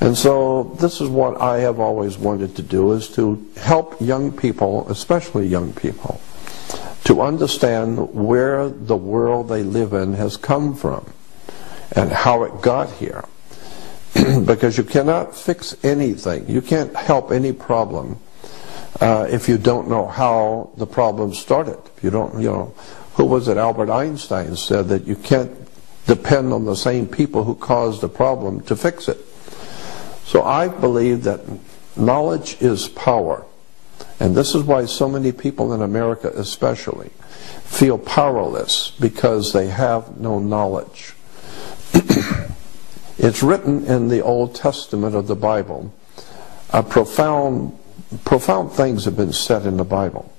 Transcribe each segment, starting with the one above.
And so this is what I have always wanted to do, is to help young people, especially young people, to understand where the world they live in has come from and how it got here. Because you cannot fix anything. You can't help any problem if you don't know how the problem started. If you don't, who was it? Albert Einstein said that you can't depend on the same people who caused the problem to fix it. So I believe that knowledge is power. And this is why so many people in America especially feel powerless, because they have no knowledge. It's written in the Old Testament of the Bible. Profound things have been said in the Bible.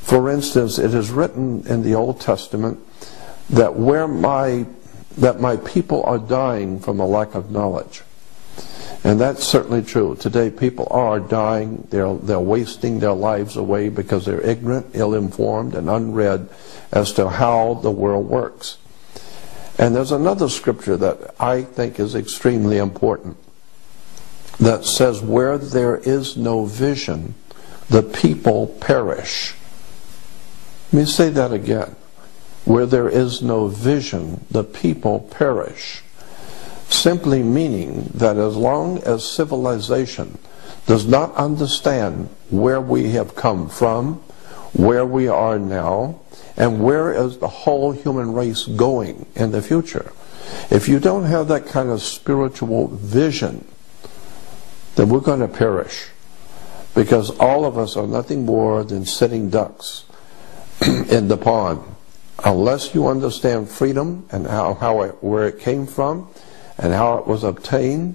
For instance, it is written in the Old Testament that my people are dying from a lack of knowledge. And that's certainly true. Today people are dying. They're wasting their lives away because they're ignorant, ill-informed, and unread as to how the world works. And there's another scripture that I think is extremely important that says, where there is no vision, the people perish. Let me say that again. Where there is no vision, the people perish. Simply meaning that as long as civilization does not understand where we have come from, where we are now, and where is the whole human race going in the future, if you don't have that kind of spiritual vision, then we're going to perish. Because all of us are nothing more than sitting ducks in the pond. Unless you understand freedom and where it came from, and how it was obtained,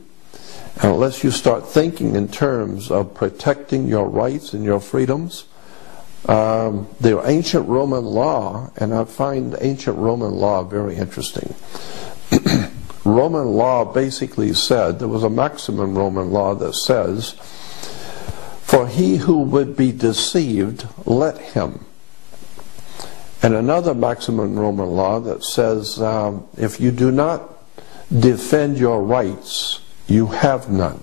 and unless you start thinking in terms of protecting your rights and your freedoms, the ancient Roman law, and I find ancient Roman law very interesting. Roman law basically said, there was a maxim in Roman law that says, for he who would be deceived, let him. And another maxim in Roman law that says, if you do not defend your rights, you have none.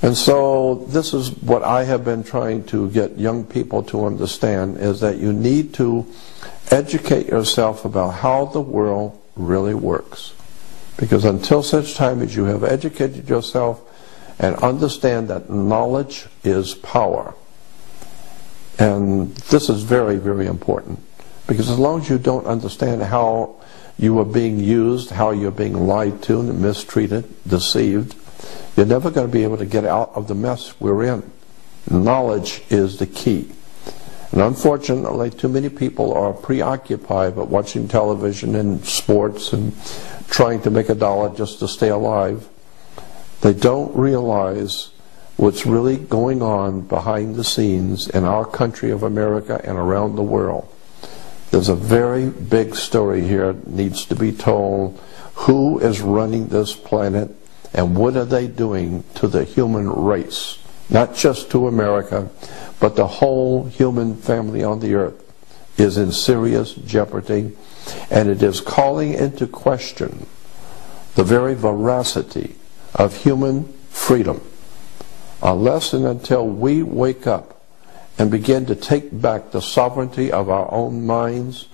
And so this is what I have been trying to get young people to understand, is that you need to educate yourself about how the world really works. Because until such time as you have educated yourself and understand that knowledge is power, and this is very, very important, because as long as you don't understand how you are being used, how you're being lied to and mistreated, deceived, you're never going to be able to get out of the mess we're in. Knowledge is the key. And unfortunately, too many people are preoccupied with watching television and sports and trying to make a dollar just to stay alive. They don't realize what's really going on behind the scenes in our country of America and around the world. There's a very big story here that needs to be told. Who is running this planet, and what are they doing to the human race? Not just to America, but the whole human family on the earth is in serious jeopardy, and it is calling into question the very veracity of human freedom. Unless and until we wake up and begin to take back the sovereignty of our own minds,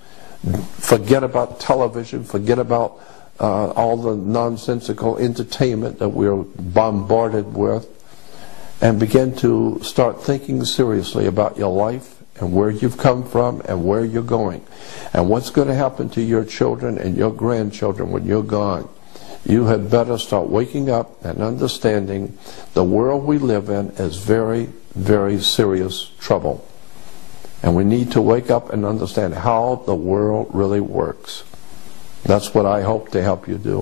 forget about television, forget about all the nonsensical entertainment that we're bombarded with, and begin to start thinking seriously about your life and where you've come from and where you're going and what's going to happen to your children and your grandchildren when you're gone. You had better start waking up and understanding the world we live in is very, very serious trouble. And we need to wake up and understand how the world really works. That's what I hope to help you do.